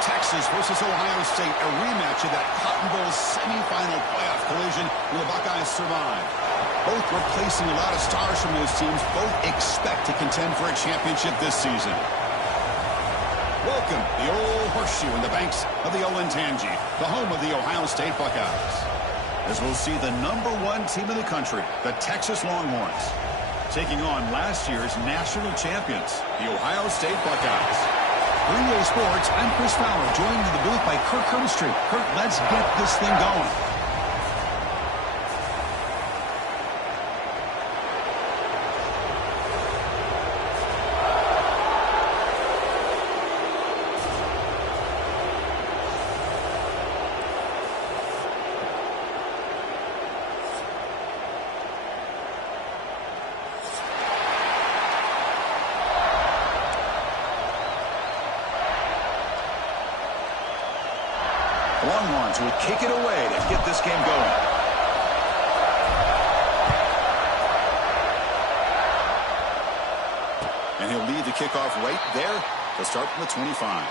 Texas versus Ohio State, a rematch of that Cotton Bowl semifinal playoff collision where the Buckeyes survive. Both replacing a lot of stars from those teams. Both expect to contend for a championship this season. Welcome, the old horseshoe in the banks of the Olentangy, the home of the Ohio State Buckeyes. As we'll see the #1 team in the country, the Texas Longhorns, taking on last year's national champions, the Ohio State Buckeyes. Green Sports, I'm Chris Fowler, joined in the booth by Kirk Herbstreit. Kirk, let's get this thing going. The Longhorns will kick it away to get this game going. And he'll lead the kickoff right there to start from the 25.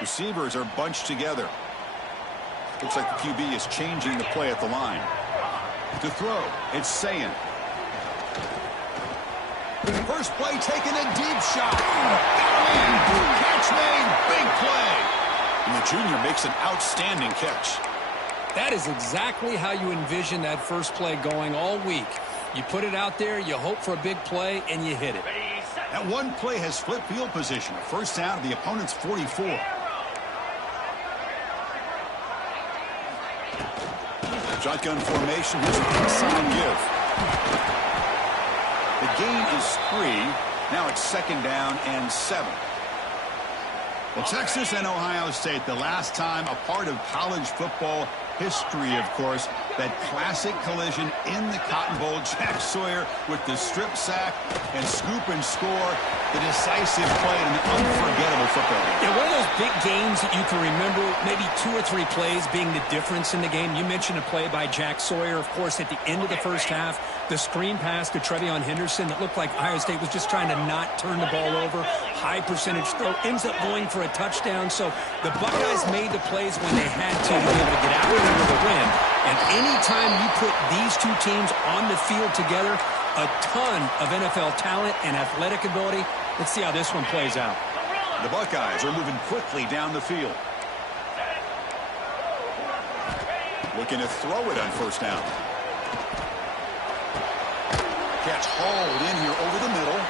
Receivers are bunched together. Looks like the QB is changing the play at the line. To throw, it's Sayin. First play taken, a deep shot. Got him in. Catch made. Big play. And the junior makes an outstanding catch. That is exactly how you envision that first play going all week. You put it out there, you hope for a big play, and you hit it. That one play has flipped field position. A first down to the opponent's 44. Shotgun formation. Here's an inside give. The gain is 3. Now it's 2nd down and 7. Well, Texas and Ohio State, the last time a part of college football history, of course, that classic collision in the Cotton Bowl. Jack Sawyer with the strip sack and scoop and score, the decisive play in an unforgettable football game. Yeah, one of those big games that you can remember, maybe 2 or 3 plays being the difference in the game. You mentioned a play by Jack Sawyer, of course, at the end of the first half. The screen pass to Trevion Henderson that looked like Ohio State was just trying to not turn the ball over. High percentage throw, ends up going for a touchdown. So the Buckeyes made the plays when they had to be able to get out of there with a win. And anytime you put these two teams on the field together, a ton of NFL talent and athletic ability. Let's see how this one plays out. The Buckeyes are moving quickly down the field. Looking to throw it on first down. Catch hauled in here over the middle.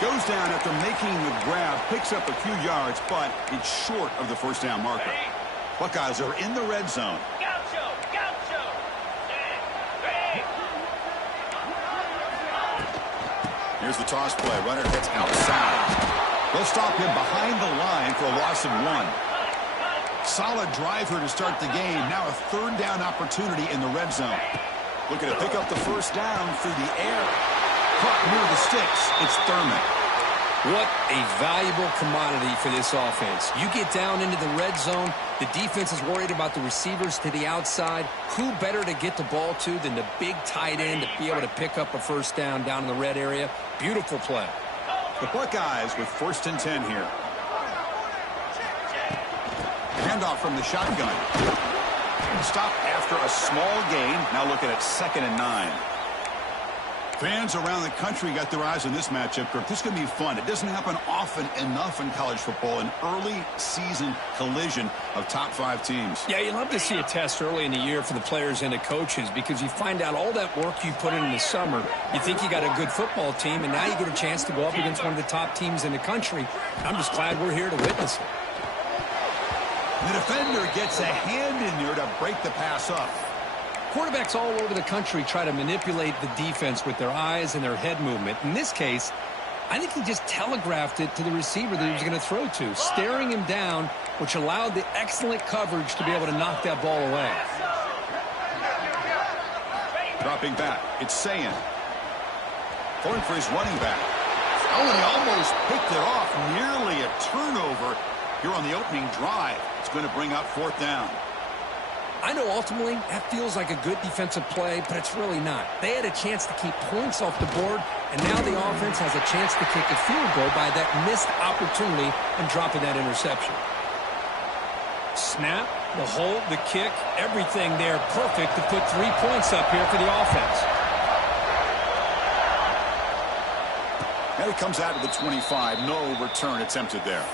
Goes down after making the grab. Picks up a few yards, but it's short of the first down marker. Buckeyes are in the red zone. Here's the toss play. Runner gets outside. They'll stop him behind the line for a loss of 1. Solid drive here to start the game. Now a 3rd down opportunity in the red zone. Looking to pick up the first down through the air. Caught near the sticks. It's Thurman. What a valuable commodity for this offense. You get down into the red zone, the defense is worried about the receivers to the outside. Who better to get the ball to than the big tight end to be able to pick up a first down in the red area? Beautiful play. The Buckeyes with 1st and 10 here. Handoff from the shotgun. Stop after a small gain. Now looking at 2nd and 9. Fans around the country got their eyes on this matchup, Kirk. This is going to be fun. It doesn't happen often enough in college football, an early season collision of top 5 teams. Yeah, you love to see a test early in the year for the players and the coaches because you find out all that work you put in the summer. You think you got a good football team, and now you get a chance to go up against one of the top teams in the country. I'm just glad we're here to witness it. The defender gets a hand in there to break the pass up. Quarterbacks all over the country try to manipulate the defense with their eyes and their head movement. In this case, I think he just telegraphed it to the receiver that he was going to throw to, staring him down, which allowed the excellent coverage to be able to knock that ball away. Dropping back, it's Sayin. Going for his running back. Oh, and he almost picked it off. Nearly a turnover here on the opening drive. It's going to bring up 4th down. I know ultimately that feels like a good defensive play, but it's really not. They had a chance to keep points off the board, and now the offense has a chance to kick a field goal by that missed opportunity and dropping that interception. Snap, the hold, the kick, everything there perfect to put 3 points up here for the offense. And it comes out to the 25. No return attempted there.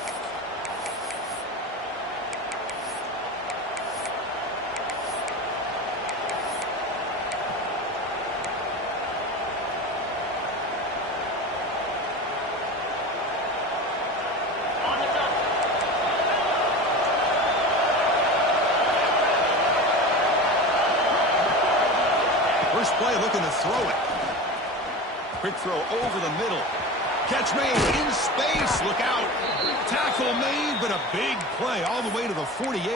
First play looking to throw it. Quick throw over the middle. Catch made in space. Look out. Tackle made, but a big play all the way to the 48.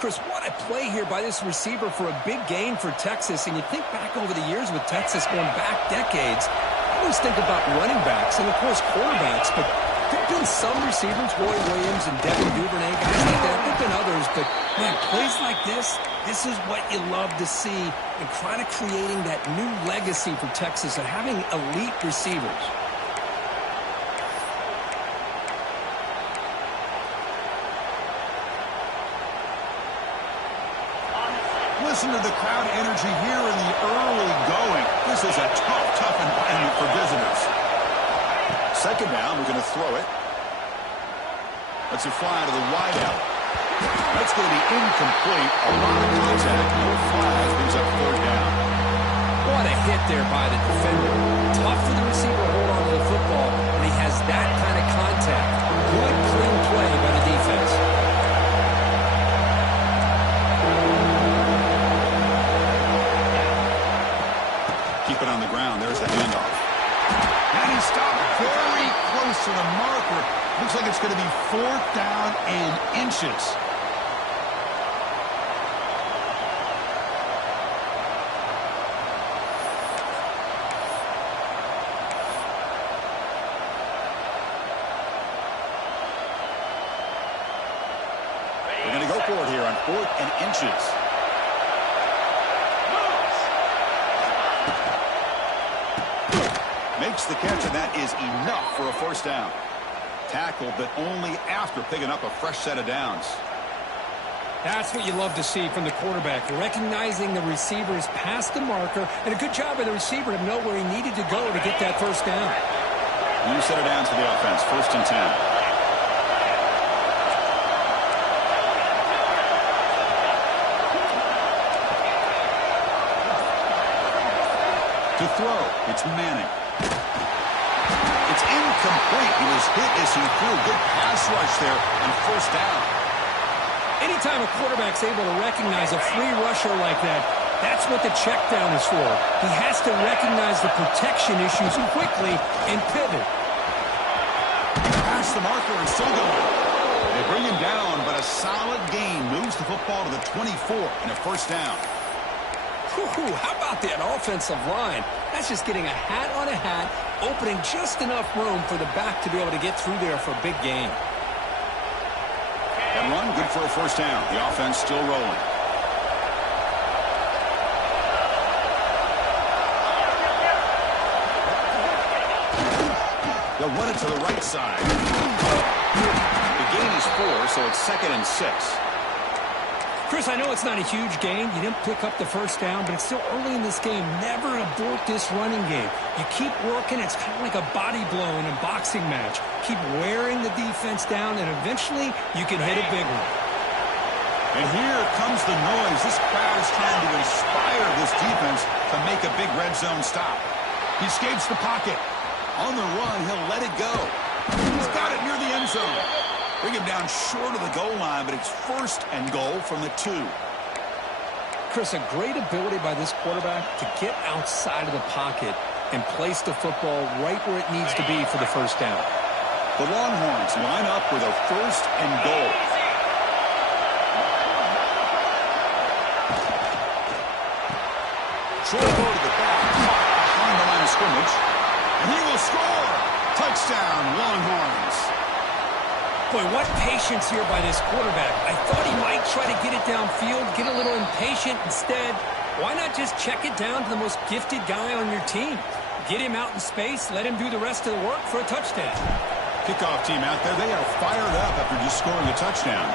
Chris, what a play here by this receiver for a big gain for Texas. And you think back over the years with Texas going back decades, I always think about running backs and, of course, quarterbacks. But there have been some receivers, Roy Williams and Devin Duvernay, guys like that. There have been others. But, man, plays like this is what you love to see and kind of creating that new legacy for Texas of having elite receivers. Listen to the crowd energy here in the early going. This is a tough environment for visitors. Second down, we're going to throw it. Let's it fly to the wideout. That's going to be incomplete. A lot of contact. No flags. Brings up third down. What a hit there by the defender. Tough for the receiver to hold on to the football, and he has that kind of contact. Good, clean play by the defense. Keep it on the ground. There's the handoff. And he stopped very close to the marker. Looks like it's going to be 4th down and inches. They're going to go for it here on 4th and inches. Makes the catch, and that is enough for a first down. Tackled, but only after picking up a fresh set of downs. That's what you love to see from the quarterback, recognizing the receiver is past the marker, and a good job by the receiver to know where he needed to go to get that first down. New set of downs for the offense, 1st and 10. To throw, it's Manning. It's incomplete. He was hit as he threw. Good pass rush there on 1st down. Anytime a quarterback's able to recognize a free rusher like that, that's what the check down is for. He has to recognize the protection issues quickly and pivot. Past the marker and still going. They bring him down, but a solid gain moves the football to the 24 and a first down. Ooh, how about that offensive line? That's just getting a hat on a hat, opening just enough room for the back to be able to get through there for a big gain. That run, good for a first down. The offense still rolling. They'll run it to the right side. The gain is 4, so it's 2nd and 6. Chris, I know it's not a huge gain. You didn't pick up the first down, but it's still early in this game. Never abort this running game. You keep working. It's kind of like a body blow in a boxing match. Keep wearing the defense down, and eventually you can hit a big one. And here comes the noise. This crowd is trying to inspire this defense to make a big red zone stop. He escapes the pocket. On the run, he'll let it go. He's got it near the end zone. Bring him down short of the goal line, but it's 1st and goal from the 2. Chris, a great ability by this quarterback to get outside of the pocket and place the football right where it needs to be for the first down. The Longhorns line up with a 1st and goal. Short throw to the back, caught behind the line of scrimmage, and he will score. Touchdown, Longhorns. Boy, what patience here by this quarterback. I thought he might try to get it downfield, get a little impatient. Instead, why not just check it down to the most gifted guy on your team? Get him out in space, let him do the rest of the work for a touchdown. Kickoff team out there, they are fired up after just scoring a touchdown.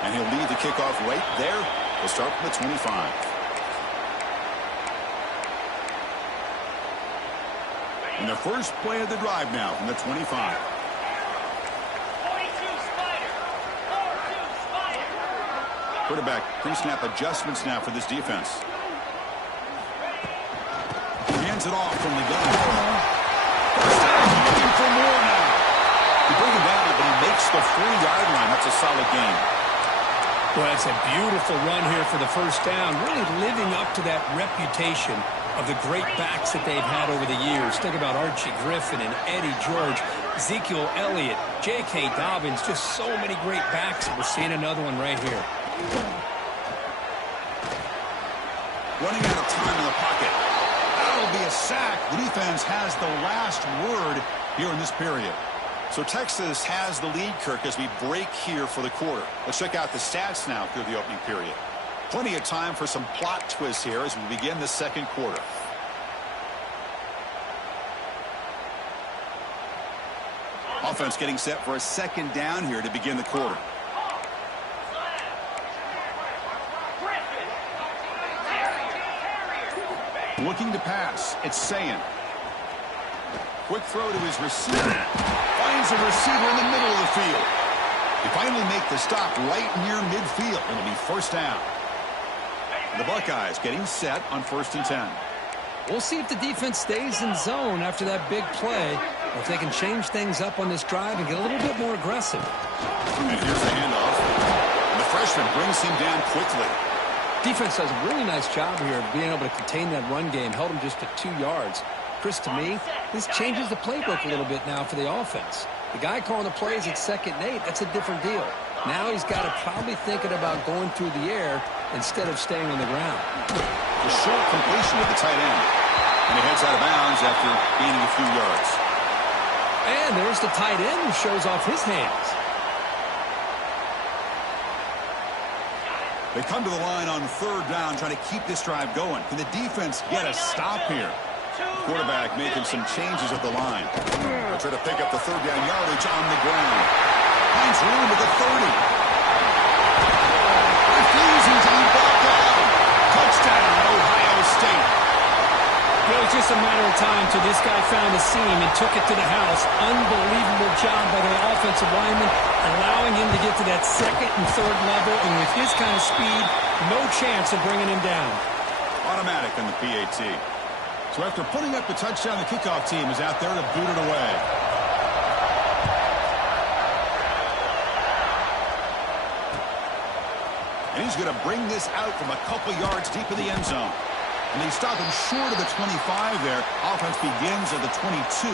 And he'll lead the kickoff right there. We'll start from the 25. And the first play of the drive now from the 25. Quarterback pre-snap adjustments now for this defense. Hands it off from the gun. First down, looking for more now. He brings him down, but he makes the 40-yard line. That's a solid gain. Well, that's a beautiful run here for the first down, really living up to that reputation of the great backs that they've had over the years. Think about Archie Griffin and Eddie George, Ezekiel Elliott, J.K. Dobbins, just so many great backs. We're seeing another one right here. Running out of time in the pocket. That'll be a sack. The defense has the last word here in this period. So Texas has the lead, Kirk, as we break here for the quarter. Let's check out the stats now through the opening period. Plenty of time for some plot twists here as we begin the second quarter. Offense getting set for a second down here to begin the quarter. Looking to pass. It's Sayin. Quick throw to his receiver. Finds a receiver in the middle of the field. They finally make the stop right near midfield. It'll be first down. The Buckeyes getting set on 1st and 10. We'll see if the defense stays in zone after that big play, or if they can change things up on this drive and get a little bit more aggressive. And here's the handoff. And the freshman brings him down quickly. Defense does a really nice job here of being able to contain that run game, held him just to 2 yards. Chris, to me, this changes the playbook a little bit now for the offense. The guy calling the plays at 2nd and 8, that's a different deal. Now he's got to probably thinking about going through the air instead of staying on the ground. The short completion of the tight end. And he heads out of bounds after gaining a few yards. And there's the tight end who shows off his hands. They come to the line on 3rd down, trying to keep this drive going. Can the defense get a stop here? Quarterback making some changes at the line. They'll try to pick up the 3rd down yardage on the ground. Finds room at the 30. Refusing to be brought down. Touchdown, Ohio State. It was just a matter of time till this guy found the seam and took it to the house. Unbelievable job by the offensive lineman, allowing him to get to that 2nd and 3rd level, and with his kind of speed, no chance of bringing him down. Automatic on the PAT. So after putting up the touchdown, the kickoff team is out there to boot it away. And he's going to bring this out from a couple yards deep in the end zone. And they stop him short of the 25 there. Offense begins at the 22.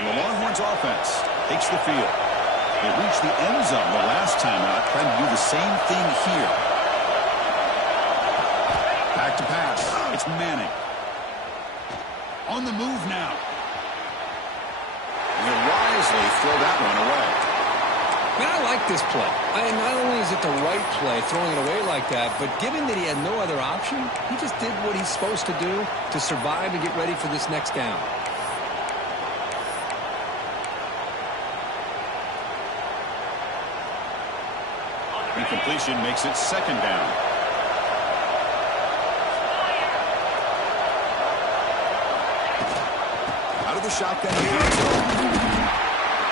And the Longhorns offense takes the field. They reached the end zone the last time out, trying to do the same thing here. Back to pass. It's Manning. On the move now. And he'll wisely throw that one away. Man, I like this play. Not only is it the right play, throwing it away like that, but given that he had no other option, he just did what he's supposed to do to survive and get ready for this next down. Incompletion makes it 2nd down. Out of the shotgun.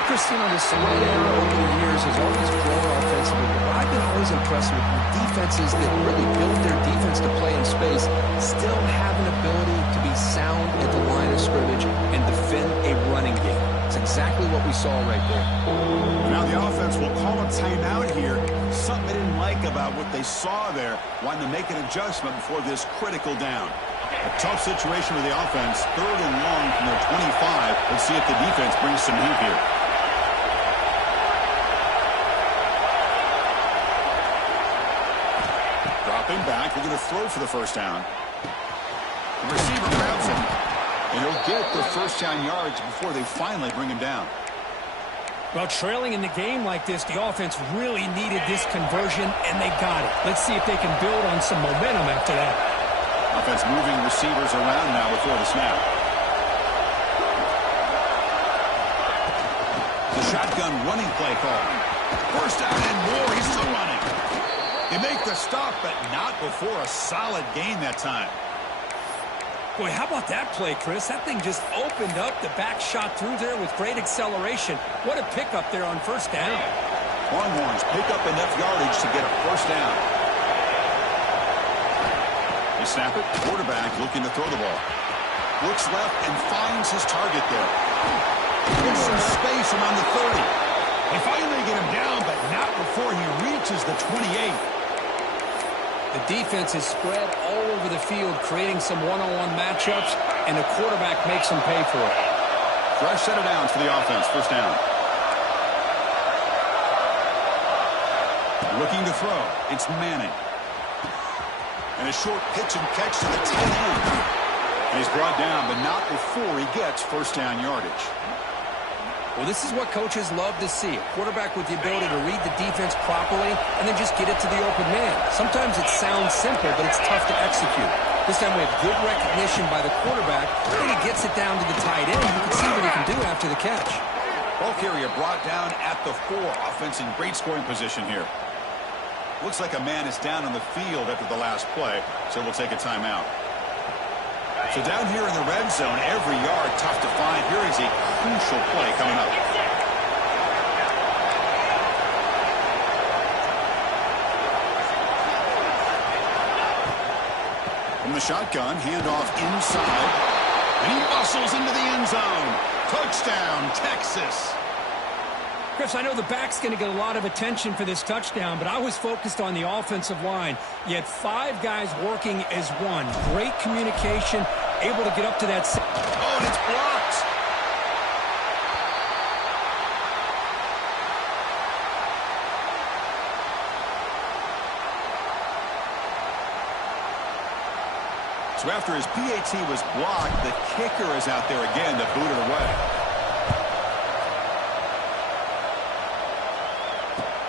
Chris, the slight error over the years has always grown offensively, but I've been always impressed with defenses that really build their defense to play in space, still have an ability to be sound at the line of scrimmage and defend a running game. It's exactly what we saw right there. Now the offense will call a timeout here. Something they didn't like about what they saw there. Wanting to make an adjustment before this critical down. A tough situation with the offense. 3rd and long from their 25. Let's see if the defense brings some heat here. to throw for the first down. The receiver grabs him, and he'll get the first down yards before they finally bring him down. Well, trailing in the game like this, the offense really needed this conversion, and they got it. Let's see if they can build on some momentum after that. Offense moving receivers around now before the snap. The shotgun running play call. First down and more. He's still running. They make the stop, but not before a solid gain that time. Boy, how about that play, Chris? That thing just opened up. The back shot through there with great acceleration. What a pickup there on first down. Longhorns pick up enough yardage to get a first down. They snap it. Quarterback looking to throw the ball. Looks left and finds his target there. Gets some space around the 30. They finally get him down, but not before he reaches the 28. The defense is spread all over the field, creating some one-on-one matchups, and the quarterback makes them pay for it. Fresh set of downs for the offense. First down. Looking to throw. It's Manning. And a short pitch and catch to the tight end. And he's brought down, but not before he gets first down yardage. Well, this is what coaches love to see. A quarterback with the ability to read the defense properly and then just get it to the open man. Sometimes it sounds simple, but it's tough to execute. This time we have good recognition by the quarterback, and he gets it down to the tight end. You can see what he can do after the catch. Ball carrier brought down at the 4. Offense in great scoring position here. Looks like a man is down on the field after the last play, so we'll take a timeout. So down here in the red zone, every yard tough to find. Here is a crucial play coming up. From the shotgun, handoff inside. And he muscles into the end zone. Touchdown, Texas. Chris, I know the back's going to get a lot of attention for this touchdown, but I was focused on the offensive line. You had 5 guys working as one. Great communication, able to get up to that. Oh, and it's blocked. So after his PAT was blocked, the kicker is out there again to boot it away.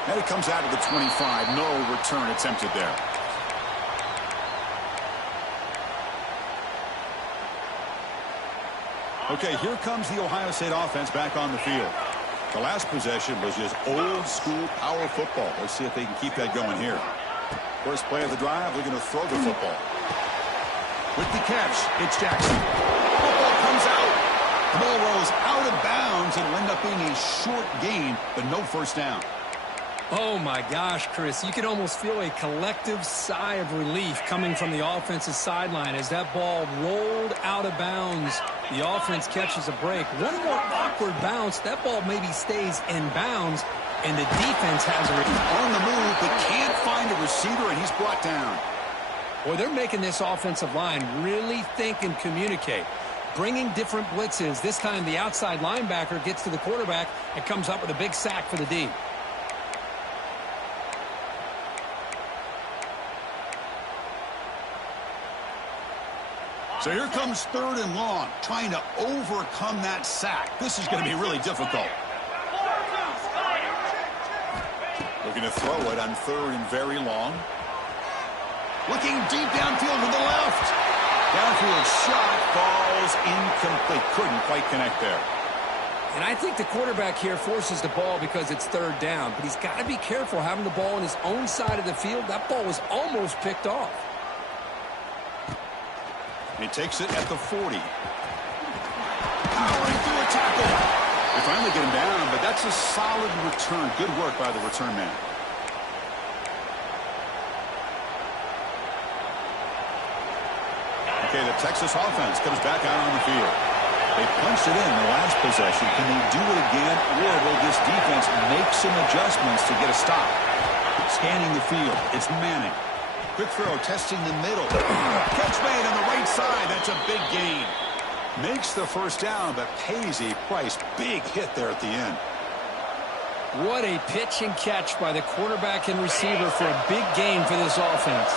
And it comes out of the 25. No return attempted there. Okay, here comes the Ohio State offense back on the field. The last possession was just old school power football. Let's see if they can keep that going here. First play of the drive, looking to throw the football. With the catch, it's Jackson. Football comes out. The ball rolls out of bounds. It'll end up being a short gain, but no first down. Oh, my gosh, Chris. You can almost feel a collective sigh of relief coming from the offensive sideline as that ball rolled out of bounds. The offense catches a break. One more awkward bounce. That ball maybe stays in bounds, and the defense has a... On the move, but can't find a receiver, and he's brought down. Boy, they're making this offensive line really think and communicate. Bringing different blitzes. This time the outside linebacker gets to the quarterback and comes up with a big sack for the D. So here comes 3rd and long, trying to overcome that sack. This is going to be really difficult. Looking to throw it on 3rd and very long. Looking deep downfield to the left. Downfield shot falls incomplete. Couldn't quite connect there. And I think the quarterback here forces the ball because it's 3rd down. But he's got to be careful having the ball on his own side of the field. That ball was almost picked off. He takes it at the 40. Powering through a tackle. They finally get him down, but that's a solid return. Good work by the return man. Okay, the Texas offense comes back out on the field. They punched it in the last possession. Can they do it again, or will this defense make some adjustments to get a stop? Scanning the field, it's Manning. Quick throw, testing the middle. Catch made on the right side. That's a big gain. Makes the first down, but pays a price. Big hit there at the end. What a pitch and catch by the quarterback and receiver for a big gain for this offense.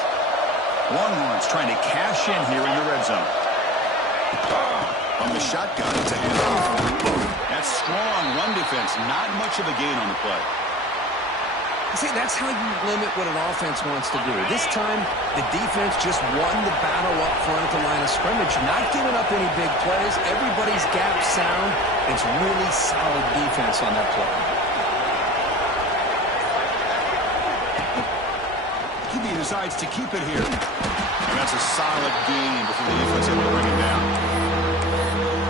Longhorns trying to cash in here in the red zone. From the shotgun, it's a handoff. That's strong run defense. Not much of a gain on the play. See, that's how you limit what an offense wants to do. This time, the defense just won the battle up front at the line of scrimmage, not giving up any big plays. Everybody's gap sound. It's really solid defense on that play. QB decides to keep it here. And that's a solid gain before the defense able to bring it down.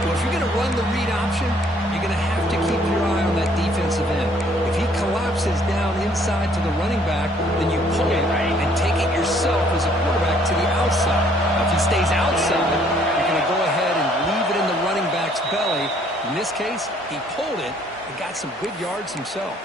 Well, if you're going to run the read option, you're going to have to keep your eye on that defensive end. If he collapses down inside to the running back, then you pull it and take it yourself as a quarterback to the outside. Now, if he stays outside, you're going to go ahead and leave it in the running back's belly. In this case, he pulled it and got some good yards himself.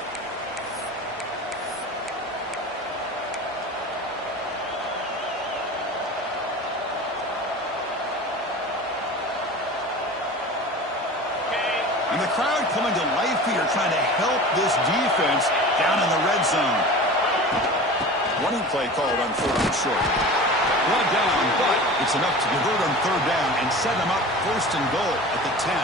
And the crowd coming to life here, trying to help this defense down in the red zone. Running play called on 4th and short. One down, but it's enough to convert on 3rd down and set them up 1st and goal at the 10.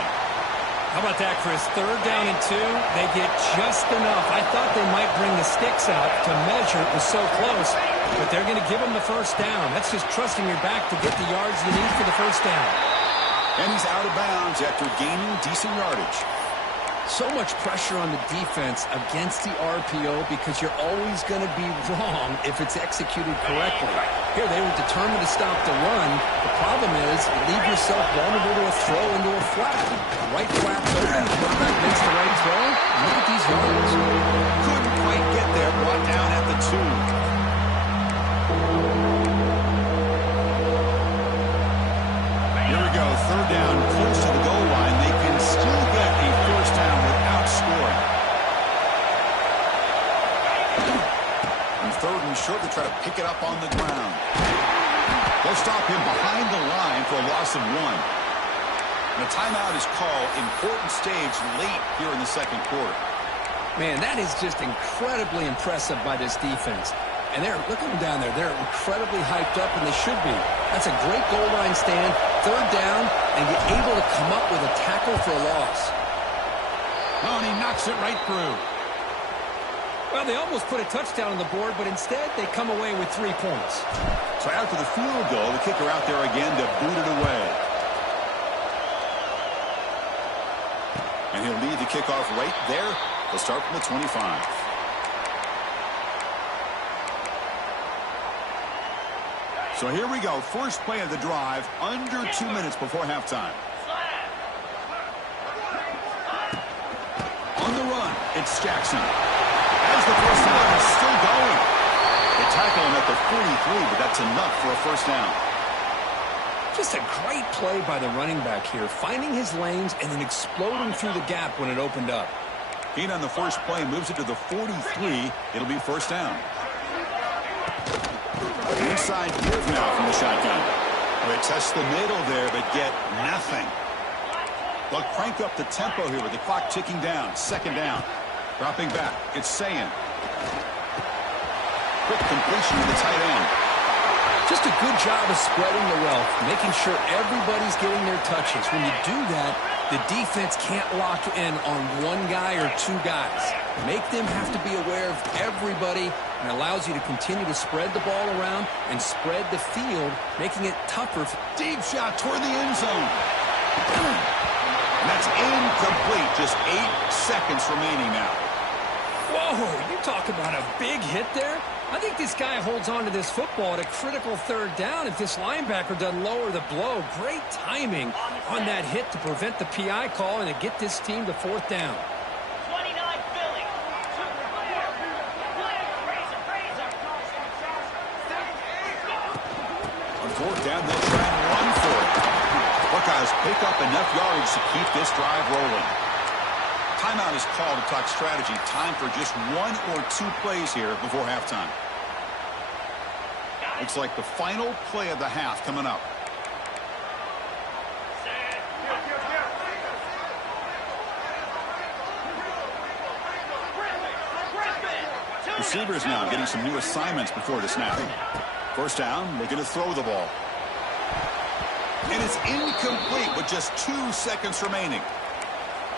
How about that, Chris? 3rd down and 2. They get just enough. I thought they might bring the sticks out to measure. It was so close, but they're going to give them the 1st down. That's just trusting your back to get the yards you need for the 1st down. And he's out of bounds after gaining decent yardage. So much pressure on the defense against the RPO because you're always going to be wrong if it's executed correctly. Here, they were determined to stop the run. The problem is you leave yourself vulnerable to a throw into a flat. The right flap's open, the quarterback makes the right throw. Look at these yards. Couldn't quite get there, brought down at the 2. Here we go, 3rd down, close to the goal line. They can still get a 1st down without scoring. And 3rd and short, they try to pick it up on the ground. They'll stop him behind the line for a loss of 1. And a timeout is called. Important stage late here in the 2nd quarter. Man, that is just incredibly impressive by this defense. And look at them down there. They're incredibly hyped up, and they should be. That's a great goal line stand, 3rd down, and get able to come up with a tackle for a loss. Oh, and he knocks it right through. Well, they almost put a touchdown on the board, but instead they come away with 3 points. So after the field goal, the kicker out there again to boot it away. And he'll lead the kickoff right there. They'll start from the 25. So here we go. First play of the drive, under 2 minutes before halftime. On the run, it's Jackson. As the 1st down is still going. They tackle him at the 43, but that's enough for a 1st down. Just a great play by the running back here, finding his lanes and then exploding through the gap when it opened up. Gain on the first play moves it to the 43. It'll be 1st down. Inside give now from the shotgun. They test the middle there, but get nothing. They'll crank up the tempo here with the clock ticking down. 2nd down. Dropping back. It's Sayin. Quick completion to the tight end. Just a good job of spreading the wealth, making sure everybody's getting their touches. When you do that, the defense can't lock in on 1 guy or 2 guys. Make them have to be aware of everybody, and allows you to continue to spread the ball around and spread the field, making it tougher. Deep shot toward the end zone. And that's incomplete. Just 8 seconds remaining now. Whoa, you talk about a big hit there. I think this guy holds on to this football at a critical 3rd down if this linebacker doesn't lower the blow. Great timing on that hit to prevent the PI call and to get this team to 4th down. 29 Philly. On 4th down, they'll try and run for it. Buckeyes pick up enough yards to keep this drive rolling. Timeout is called to talk strategy. Time for just 1 or 2 plays here before halftime. Looks like the final play of the half coming up. Receivers now getting some new assignments before the snap. First down, looking to throw the ball. And it's incomplete with just 2 seconds remaining.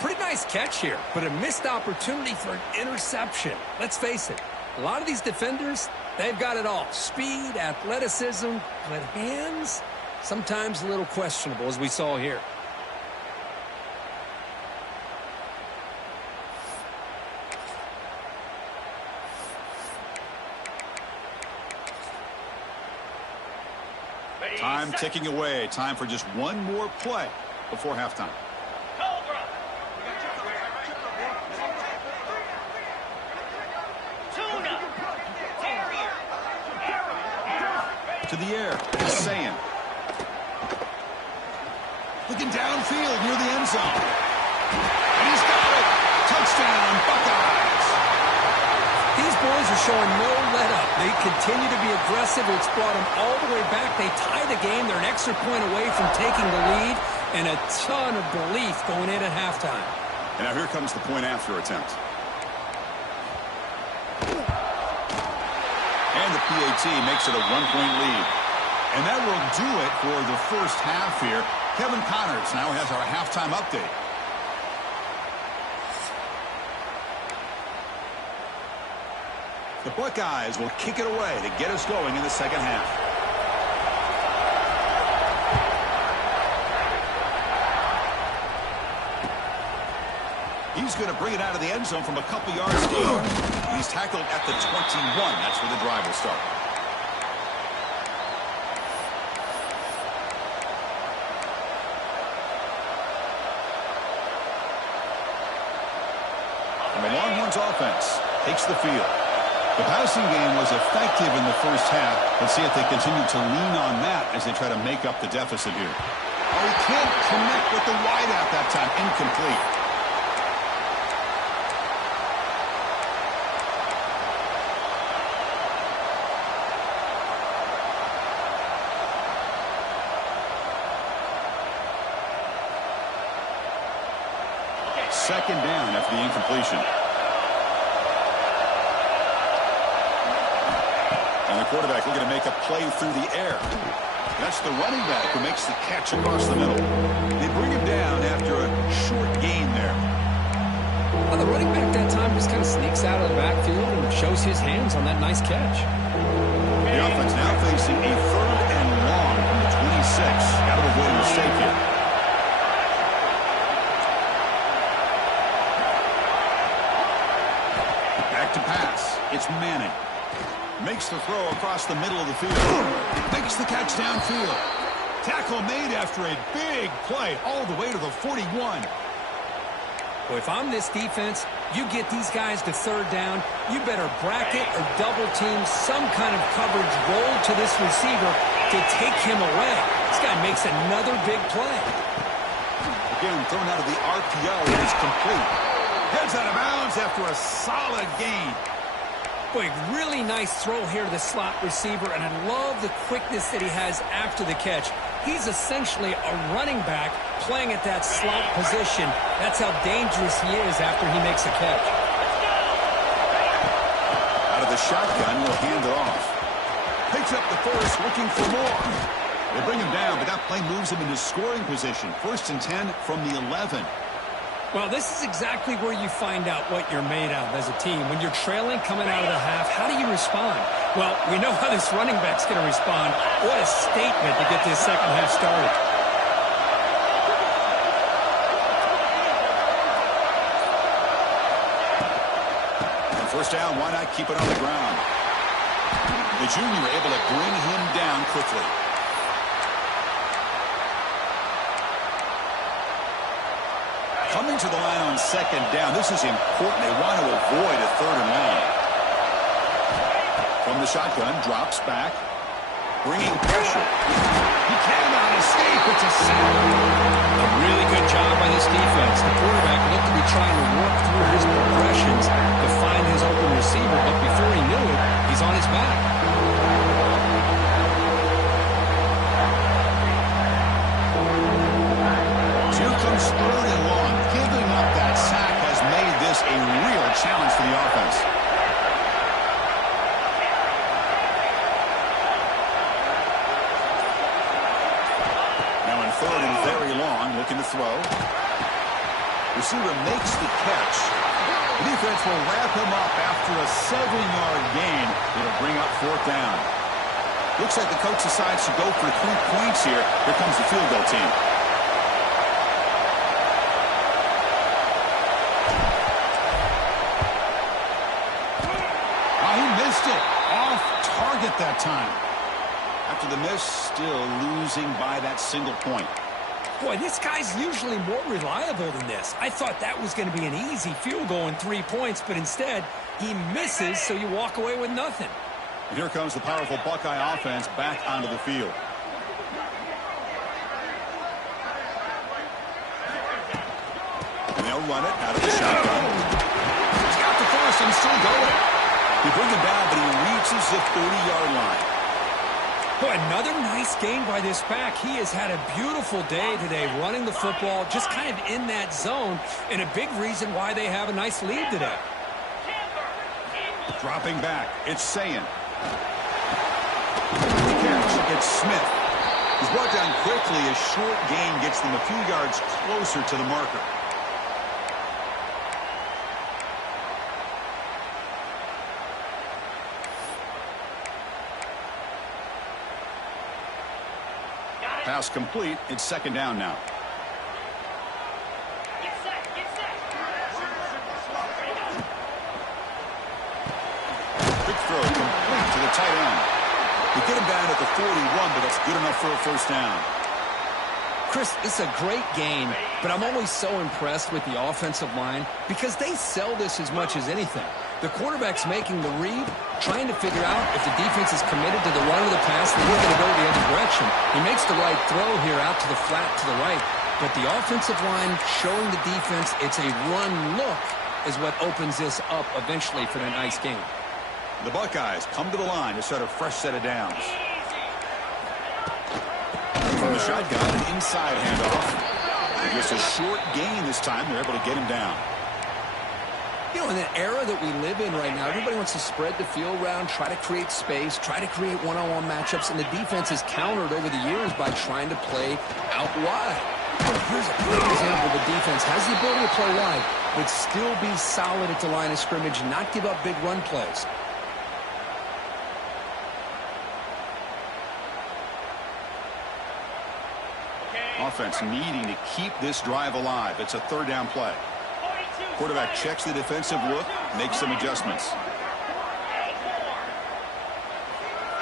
Pretty nice catch here, but a missed opportunity for an interception. Let's face it, a lot of these defenders, they've got it all. Speed, athleticism, but hands, sometimes a little questionable, as we saw here. Time ticking away. Time for just one more play before halftime. Cobra. Tuna. Terrier. To the air, Sayan. Looking downfield near the end zone. And he's got it. Touchdown, Buckeyes. These boys are showing no let-up. They continue to be aggressive. It's brought them all the way back. They tie the game. They're an extra point away from taking the lead, and a ton of belief going in at halftime. And now here comes the point-after attempt. And the PAT makes it a 1-point lead. And that will do it for the first half here. Kevin Connors now has our halftime update. The Buckeyes will kick it away to get us going in the second half. He's going to bring it out of the end zone from a couple yards deep. He's tackled at the 21. That's where the drive will start. And the Longhorns offense takes the field. The passing game was effective in the first half. Let's see if they continue to lean on that as they try to make up the deficit here. Oh, he can't connect with the wideout that time. Incomplete. Second down after the incompletion. And the quarterback looking to make a play through the air. That's the running back who makes the catch across the middle. They bring him down after a short gain there. Well, the running back that time just kind of sneaks out of the backfield and shows his hands on that nice catch. The offense now facing a 3rd and long from the 26. Got to avoid a mistake here. Back to pass. It's Manning. Makes the throw across the middle of the field. Makes the catch downfield. Tackle made after a big play all the way to the 41. Well, if I'm this defense, you get these guys to 3rd down, you better bracket or double team some kind of coverage roll to this receiver to take him away. This guy makes another big play. Again, thrown out of the RPO is complete. Heads out of bounds after a solid gain. Boy, really nice throw here to the slot receiver, and I love the quickness that he has after the catch. He's essentially a running back playing at that slot position. That's how dangerous he is after he makes a catch. Out of the shotgun, he'll hand it off. Picks up the first, looking for more. They bring him down, but that play moves him into scoring position. 1st and 10 from the 11. Well, this is exactly where you find out what you're made of as a team. When you're trailing coming out of the half, how do you respond? Well, we know how this running back's going to respond. What a statement to get this second half started. On 1st down, why not keep it on the ground? The junior able to bring him down quickly. Coming to the line on 2nd down. This is important. They want to avoid a 3rd and long. From the shotgun, drops back. Bringing pressure. He cannot escape. It's a sack. A really good job by this defense. The quarterback looked to be trying to work through his progressions to find his open receiver, but before he knew it, he's on his back. Here comes 3rd and long. Giving up that sack has made this a real challenge for the offense. looking to throw. Receiver makes the catch. The defense will wrap him up after a 7-yard gain. It'll bring up 4th down. Looks like the coach decides to go for 3 points here. Here comes the field goal team. Oh, he missed it. Off target that time. After the miss, still losing by that single point. Boy, this guy's usually more reliable than this. I thought that was going to be an easy field goal in 3 points, but instead, he misses, so you walk away with nothing. And here comes the powerful Buckeye offense back onto the field. And they'll run it out of the shotgun. He's got the first and still going. They bring him down, but he reaches the 30-yard line. Boy, another nice gain by this back. He has had a beautiful day today running the football, just kind of in that zone, and a big reason why they have a nice lead today. Dropping back, it's Sayin. The catch, it's Smith. He's brought down quickly. A short gain gets them a few yards closer to the marker. Pass complete. It's 2nd down now. Get set, get set. Quick throw complete to the tight end. They get him down at the 41, but that's good enough for a 1st down. Chris, it's a great game, but I'm always so impressed with the offensive line because they sell this as much as anything. The quarterback's making the read, trying to figure out if the defense is committed to the run or the pass, then we're going to go the other direction. He makes the right throw here out to the flat to the right, but the offensive line showing the defense it's a run look is what opens this up eventually for that nice game. The Buckeyes come to the line to start a fresh set of downs. From the shotgun, an inside handoff. Just a short gain this time. They're able to get him down. You know, in the era that we live in right now, everybody wants to spread the field around, try to create space, try to create one-on-one matchups, and the defense has countered over the years by trying to play out wide. But here's a great example. The defense has the ability to play wide, but still be solid at the line of scrimmage, not give up big run plays. Offense needing to keep this drive alive. It's a 3rd down play. Quarterback checks the defensive look, makes some adjustments.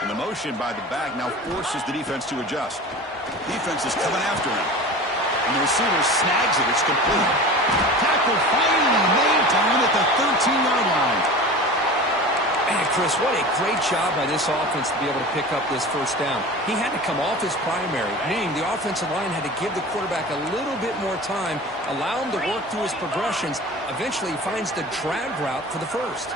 And the motion by the back now forces the defense to adjust. Defense is coming after him. And the receiver snags it. It's complete. Tackle finally made down at the 13-yard line. Man, Chris, what a great job by this offense to be able to pick up this 1st down. He had to come off his primary, meaning the offensive line had to give the quarterback a little bit more time, allow him to work through his progressions. Eventually, he finds the drag route for the 1st.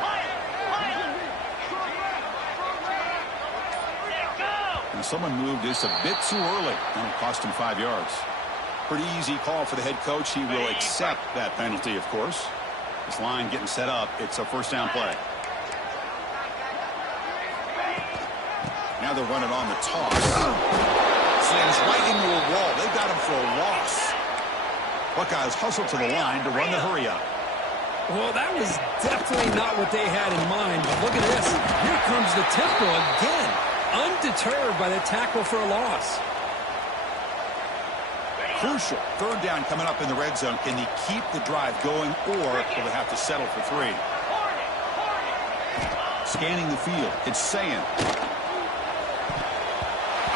And someone moved this a bit too early, and it cost him 5 yards. Pretty easy call for the head coach. He will accept that penalty, of course. This line getting set up. It's a 1st down play. Now they're running on the toss. Slams right into a wall. They got him for a loss. Buckeyes hustle to the line to run the hurry up. Well, that was definitely not what they had in mind. But look at this. Here comes the tempo again. Undeterred by the tackle for a loss. Crucial. 3rd down coming up in the red zone. Can he keep the drive going, or will they have to settle for 3? Scanning the field. It's Sayin.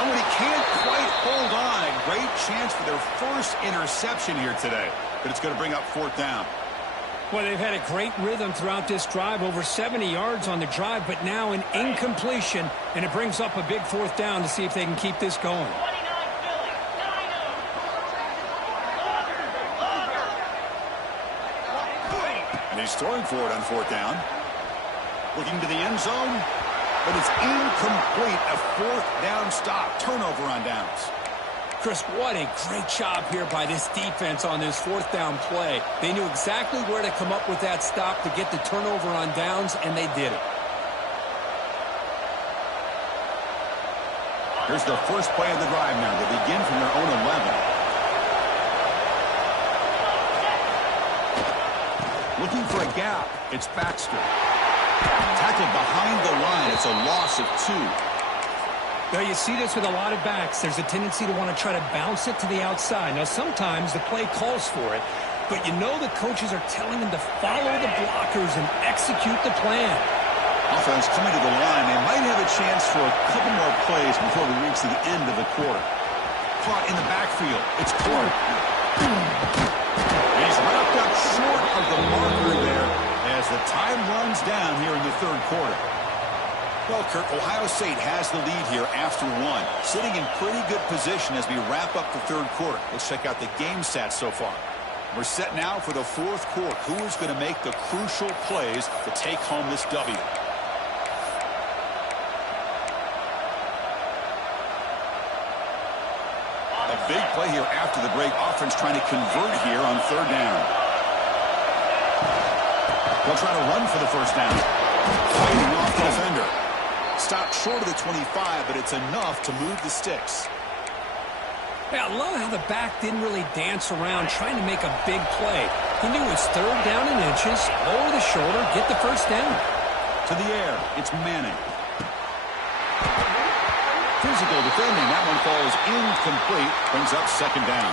Oh, and he can't quite hold on. A great chance for their 1st interception here today. But it's going to bring up 4th down. Well, they've had a great rhythm throughout this drive, over 70 yards on the drive, but now an incompletion, and it brings up a big 4th down to see if they can keep this going. And he's throwing for it on 4th down. Looking to the end zone, but it's incomplete. A 4th down stop. Turnover on downs. Chris, what a great job here by this defense on this 4th down play. They knew exactly where to come up with that stop to get the turnover on downs, and they did it. Here's their first play of the drive now. They begin from their own 11. Looking for a gap. It's Baxter. Tackled behind the line. It's a loss of 2. Now, you see this with a lot of backs. There's a tendency to want to try to bounce it to the outside. Now, sometimes the play calls for it, but you know the coaches are telling them to follow the blockers and execute the plan. Offense coming to the line. They might have a chance for a couple more plays before we reach the end of the quarter. Caught in the backfield. It's Clark. He's wrapped up short of the marker there as the time runs down here in the third quarter. Well, Kurt, Ohio State has the lead here after 1. Sitting in pretty good position as we wrap up the third quarter. Let's check out the game stats so far. We're set now for the fourth quarter. Who is going to make the crucial plays to take home this W? A big play here after the break. Offense trying to convert here on third down. They'll try to run for the first down. Fighting off the defender. Stopped short of the 25, but it's enough to move the sticks. Yeah, I love how the back didn't really dance around trying to make a big play. He knew it was third down and inches, lower the shoulder, get the first down. To the air, it's Manning. Physical defending. That one falls incomplete. Brings up second down.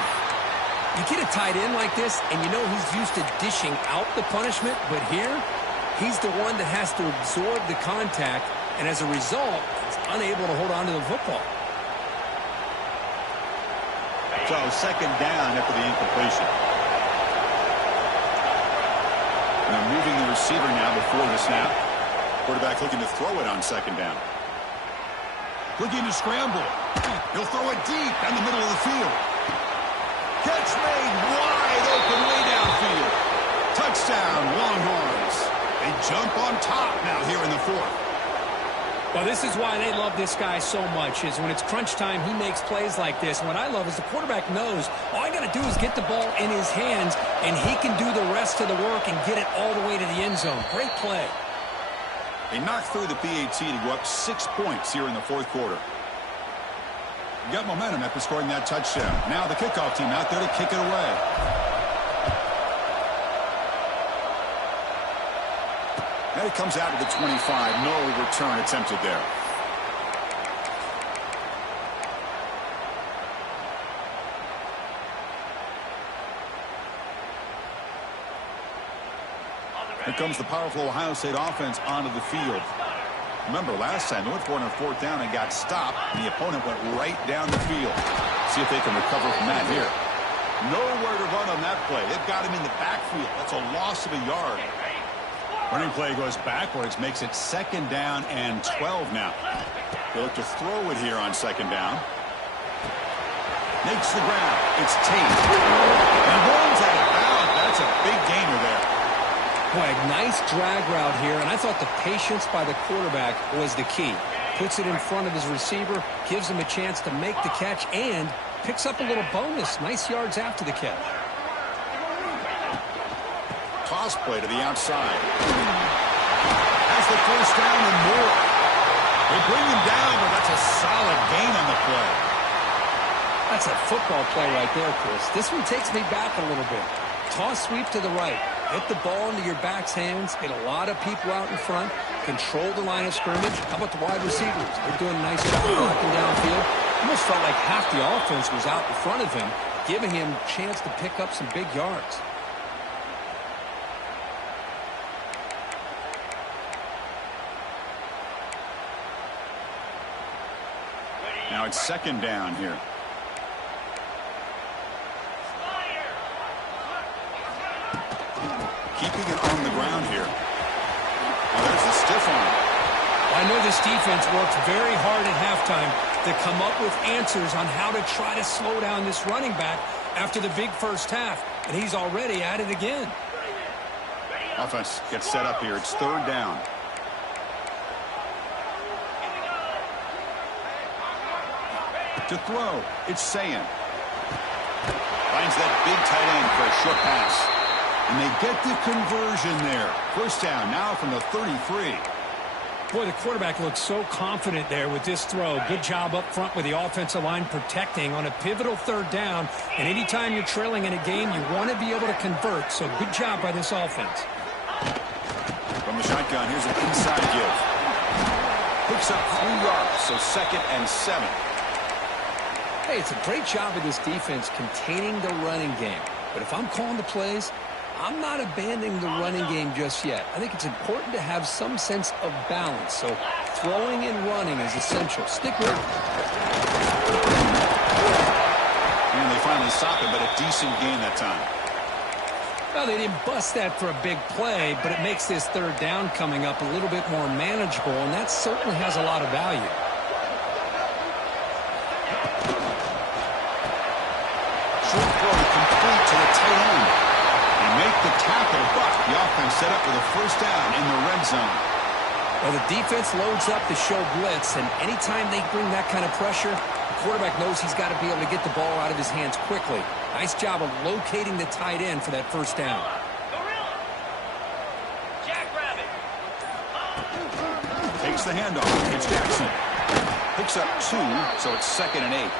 You get a tight end like this, and you know he's used to dishing out the punishment, but here, he's the one that has to absorb the contact, and as a result, he's unable to hold on to the football. So second down after the incompletion. Now moving the receiver now before the snap. Quarterback looking to throw it on second down. Looking to scramble. He'll throw it deep in the middle of the field. Catch made wide open way downfield. Touchdown, Longhorns. They jump on top now here in the fourth. Well, this is why they love this guy so much, is when it's crunch time, he makes plays like this. And what I love is the quarterback knows all I got to do is get the ball in his hands, and he can do the rest of the work and get it all the way to the end zone. Great play. They knocked through the PAT to go up 6 points here in the fourth quarter. Got momentum after scoring that touchdown. Now the kickoff team out there to kick it away. And it comes out to the 25. No return attempted there. Here comes the powerful Ohio State offense onto the field. Remember, last time they went for it on fourth down and got stopped, and the opponent went right down the field. See if they can recover from that here. Nowhere to run on that play. They've got him in the backfield. That's a loss of a yard. Running play goes backwards, makes it second down and 12 now. They look to throw it here on second down. Makes the ground. It's Tate. And runs out of bounds. That's a big gainer there. Boy, a nice drag route here, and I thought the patience by the quarterback was the key. Puts it in front of his receiver, gives him a chance to make the catch, and picks up a little bonus. Nice yards after the catch. Toss play to the outside. That's the first down and more. They bring him down, but that's a solid gain on the play. That's a football play right there, Chris. This one takes me back a little bit. Toss sweep to the right. Get the ball into your back's hands. Get a lot of people out in front. Control the line of scrimmage. How about the wide receivers? They're doing a nice job blocking downfield. Almost felt like half the offense was out in front of him, giving him a chance to pick up some big yards. Now it's second down here. Keeping it on the ground here. Well, there's the stiff arm. I know this defense worked very hard at halftime to come up with answers on how to try to slow down this running back after the big first half, and he's already at it again. Offense gets set up here. It's third down. To throw, it's Sayin. Finds that big tight end for a short pass. And they get the conversion there. First down now from the 33. Boy, the quarterback looks so confident there with this throw. Good job up front with the offensive line protecting on a pivotal third down. And anytime you're trailing in a game, you want to be able to convert. So good job by this offense. From the shotgun, here's an inside give. Picks up 3 yards, so 2nd and 7. Hey, it's a great job of this defense containing the running game. But if I'm calling the plays, I'm not abandoning the running game just yet. I think it's important to have some sense of balance. So throwing and running is essential. Stick with it. And they finally stop it, but a decent gain that time. Well, they didn't bust that for a big play, but it makes this 3rd down coming up a little bit more manageable, and that certainly has a lot of value. Short throw complete to the tight end. They make the tackle, but the offense set up with a 1st down in the red zone. Well, the defense loads up to show blitz, and anytime they bring that kind of pressure, the quarterback knows he's got to be able to get the ball out of his hands quickly. Nice job of locating the tight end for that 1st down. Gorilla. Jackrabbit. Takes the handoff. It's Jackson. Picks up 2, so it's 2nd and 8.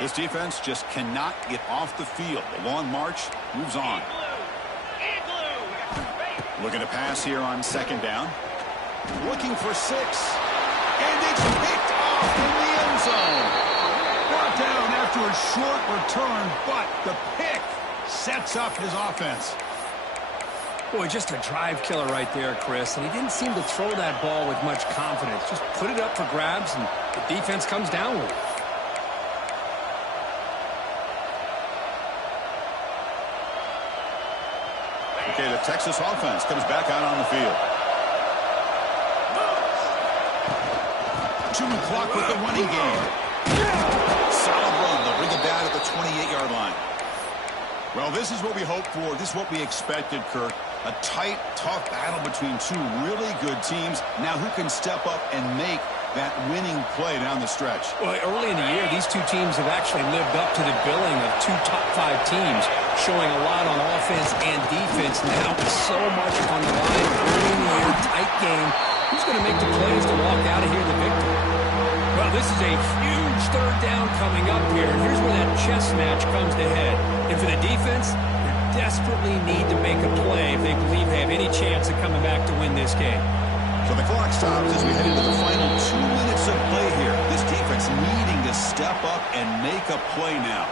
This defense just cannot get off the field. The long march moves on. Looking to pass here on 2nd down. Looking for 6. And it's picked off in the end zone. Brought down after a short return, but the pick sets up his offense. Boy, just a drive killer right there, Chris. And he didn't seem to throw that ball with much confidence. Just put it up for grabs, and the defense comes down with it. Okay, the Texas offense comes back out on the field. 2 clock with the running game. Solid run. They'll bring it down at the 28-yard line. Well, this is what we hoped for. This is what we expected, Kirk. A tight, tough battle between 2 really good teams. Now who can step up and make that winning play down the stretch? Well, early in the year, these 2 teams have actually lived up to the billing of 2 top 5 teams, showing a lot on offense and defense. Now with so much on the line, early in the year, tight game. Who's going to make the plays to walk out of here the victor? Well, this is a huge 3rd down coming up here. And here's where that chess match comes to head. And for the defense, they desperately need to make a play if they believe they have any chance of coming back to win this game. So the clock stops as we head into the final 2 minutes of play here. This defense needing to step up and make a play now.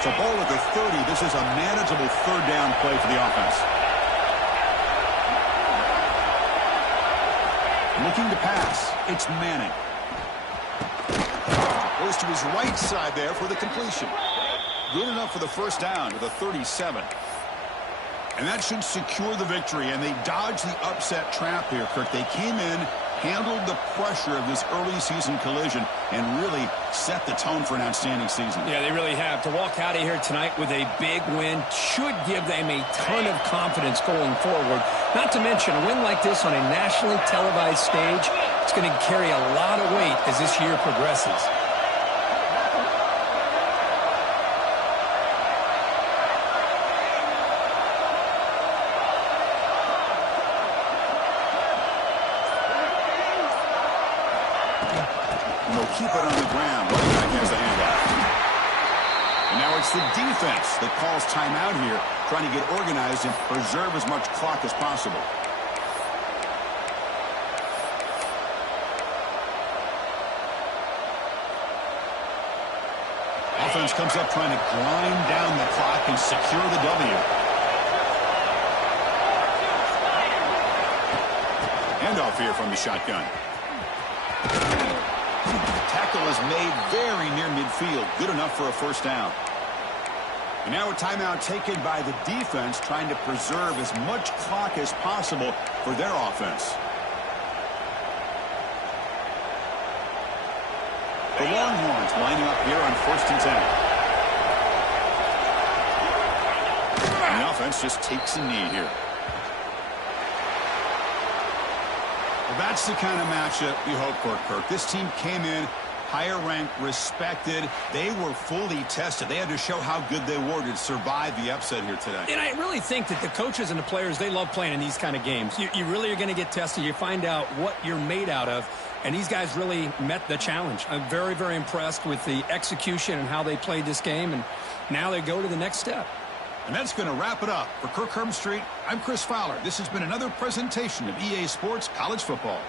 So ball at the 30. This is a manageable 3rd down play for the offense. Looking to pass. It's Manning. Goes to his right side there for the completion. Good enough for the 1st down to the 37. And that should secure the victory, and they dodged the upset trap here, Kirk. They came in, handled the pressure of this early season collision, and really set the tone for an outstanding season. Yeah, they really have. To walk out of here tonight with a big win should give them a ton of confidence going forward. Not to mention, a win like this on a nationally televised stage, it's going to carry a lot of weight as this year progresses. Keep it on the ground. Running back has the handoff. And now it's the defense that calls timeout here, trying to get organized and preserve as much clock as possible. Offense comes up trying to grind down the clock and secure the W. Handoff here from the shotgun. Tackle is made very near midfield. Good enough for a 1st down. And now a timeout taken by the defense, trying to preserve as much clock as possible for their offense. The Longhorns lining up here on 1st and 10. And the offense just takes a knee here. Well, that's the kind of matchup you hope for, Kirk. This team came in, Higher ranked, respected. They were fully tested. They had to show how good they were to survive the upset here today. And I really think that the coaches and the players, they love playing in these kind of games. You really are going to get tested. You find out what you're made out of. And these guys really met the challenge. I'm very, very impressed with the execution and how they played this game. And now they go to the next step. And that's going to wrap it up. For Kirk Herbstreit, I'm Chris Fowler. This has been another presentation of EA Sports College Football.